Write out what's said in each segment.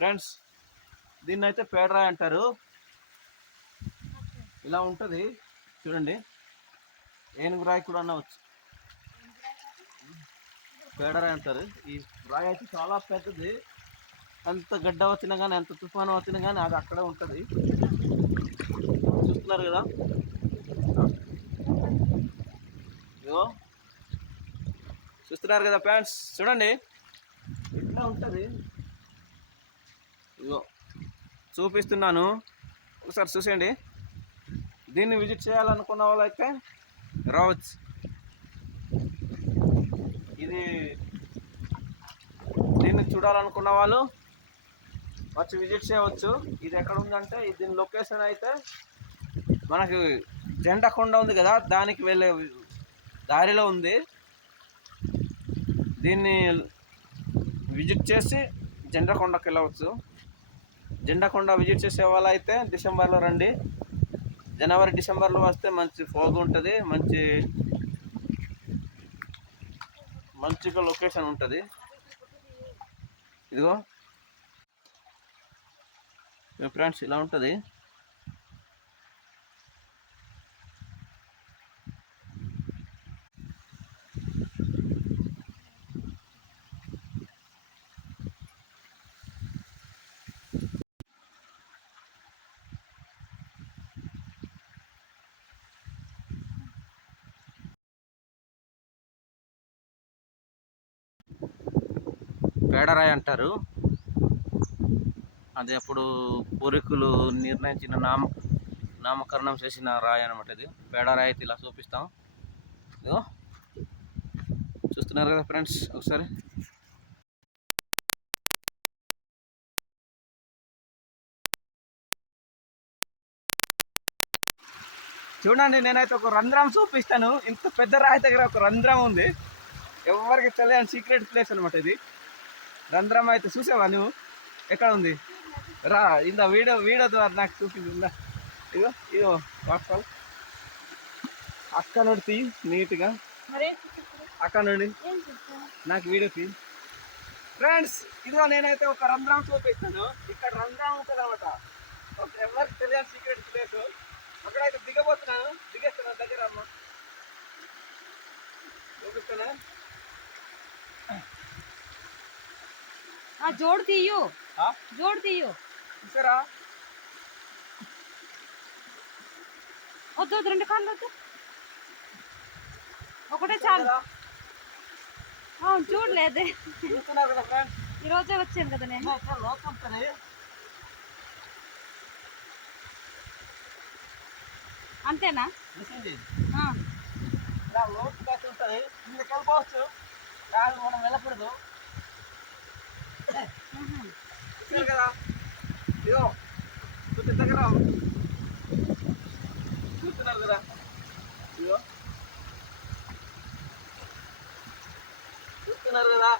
Friends, దీన్ని అయితే పేడరాయి అంటారు. ఇలా ఉంటుంది చూడండి. ఏనుగు రాయి కూడా అనవచ్చు, పేడరాయి అంటారు. ఈ రాయి అయితే చాలా పెద్దది. ఎంత గడ్డ వచ్చినా కానీ, ఎంత తుఫాను వచ్చినా కానీ అది అక్కడే ఉంటుంది. చూస్తున్నారు కదా, ఇదిగో చూస్తున్నారు కదా ఫ్రెండ్స్, చూడండి ఇట్లా ఉంటుంది. ఇదిగో చూపిస్తున్నాను, ఒకసారి చూసేయండి. దీన్ని విజిట్ చేయాలనుకున్న వాళ్ళైతే రావచ్చు. దీన్ని చూడాలనుకున్న వాళ్ళు వచ్చి విజిట్ చేయవచ్చు. ఇది ఎక్కడ ఉందంటే, దీని లొకేషన్ అయితే మనకి జెండాకొండ ఉంది కదా, దానికి వెళ్ళే దారిలో ఉంది. దీన్ని విజిట్ చేసి జెండాకొండకి వెళ్ళవచ్చు. జెండాకొండ విజిట్ చేసే వాళ్ళు అయితే డిసెంబర్లో రండి. జనవరి డిసెంబర్లో వస్తే మంచి ఫోగ్ ఉంటుంది, మంచిగా లొకేషన్ ఉంటుంది. ఇదిగో ఫ్రెండ్స్, ఇలా ఉంటుంది. పేడరాయి అంటారు. అది అప్పుడు పూర్వీకులు నిర్ణయించిన నామకరణం చేసిన రాయి అనమాట. ఇది పేడరాయి అయితే ఇలా చూపిస్తాం. ఇదిగో చూస్తున్నారు కదా ఫ్రెండ్స్, ఒకసారి చూడండి. నేనైతే ఒక రంధ్రం చూపిస్తాను. ఇంత పెద్ద రాయి దగ్గర ఒక రంధ్రం ఉంది. ఎవరికి తెలియని సీక్రెట్ ప్లేస్ అనమాట ఇది. రంధ్రం అయితే చూసావా నువ్వు? ఎక్కడ ఉంది రా, ఇంత వీడియో ద్వారా నాకు చూపించిందా. ఇగో వాట్సాప్ అక్క నుండి తీ, నీట్గా అక్క నుండి నాకు వీడియో తీ. ఫ్రెండ్స్, ఇదిగో నేనైతే ఒక రంధ్రం చూపిస్తాను. ఇక్కడ రంధ్రం ఉంటుంది అనమాట. ఎవరికి తెలియని సీక్రెట్ ప్లేస్. అక్కడైతే దిగబోతున్నాను, దిగేస్తాను. దగ్గర అమ్మ చూపిస్తాను. జోడు తీయు చూసారా? వద్దు, రెండు కాళ్ళు వద్దు, ఒకటే చాలు. చూడలేదే, చూస్తున్నారు కదా ఫ్రెండ్స్, ఈరోజే వచ్చాను కదా నేను. అంతేనా? లోతు బస్ ఉంటుంది, ఇందుకు వెళ్ళిపోవచ్చు. కాదు, మనం వెళ్ళకూడదు కదా. ఇదో కొంచెం దగ్గర చూస్తున్నారు కదా, ఇదో చూస్తున్నారు కదా.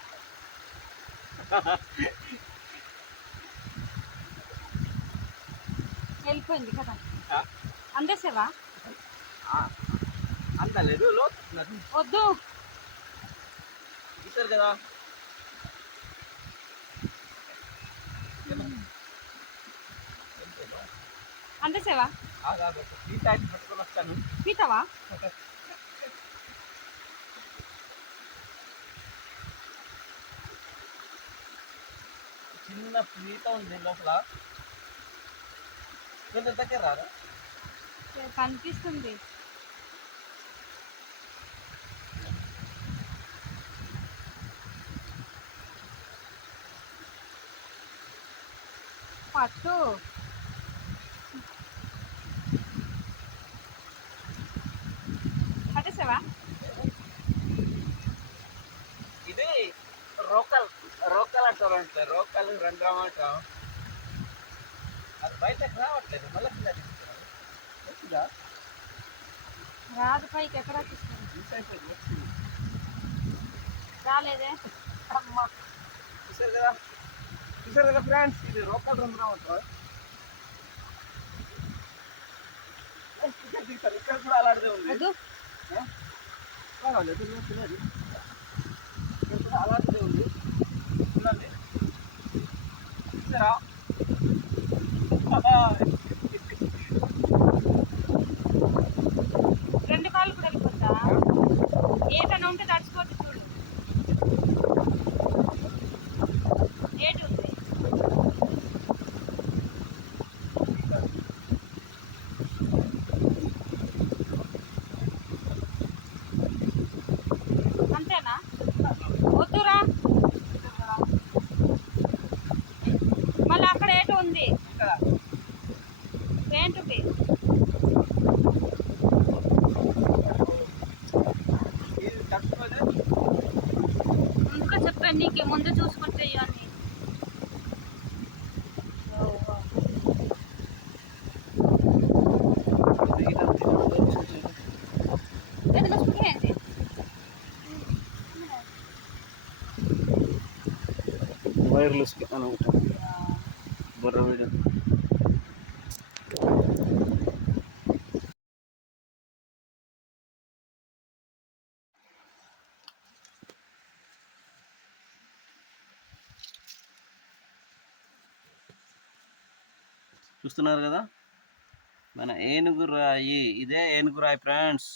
వెళ్ళిపోయింది కదా, అందేసేవా? అందలేదు, లోతు వద్దు. చూసారు కదా. అందేసేవా? పట్టుకొని వస్తాను. పీతావా? చిన్న పీత ఉంది లోపల. కొంచెం దగ్గర రారా? కనిపిస్తుంది. పట్టు. పట్టేసావా? ఇది రోకల్ అంటారు. రోకల్ రంధ్రం అంటాం. అది బయటకు రావట్లేదు, మళ్ళీ వచ్చిందా? రాదు, పైకి ఎక్కడ రాలేదే. అమ్మా, చూసారు కదా ఫ్రెండ్స్, ఇది రోకల్ రంధ్రం అంటారు. ఇక్కడ కూడా అలాంటిదే ఉంది. ఇక్కడ కూడా అలాంటిదే ఉంది. చూడండి, చూస్తారా రెండు కాళ్ళు కూడా వెళ్ళిపోతా ఏదైనా ఉంటే తడిచిపోతే చూడు ఏటు ఉంది అంతేనా వద్దురా మళ్ళీ అక్కడ ఏటు ఉంది ఏంటి ముందుగా చెప్పాను నీకు ముందు చూసుకుంటే అని ఏదైనా స్పూన్ వైర్లెస్ అనుకుంటా బొర్ర వీడియో చూస్తున్నారు కదా మన ఏనుగు రాయి ఇదే ఏనుగు రాయి ఫ్రెండ్స్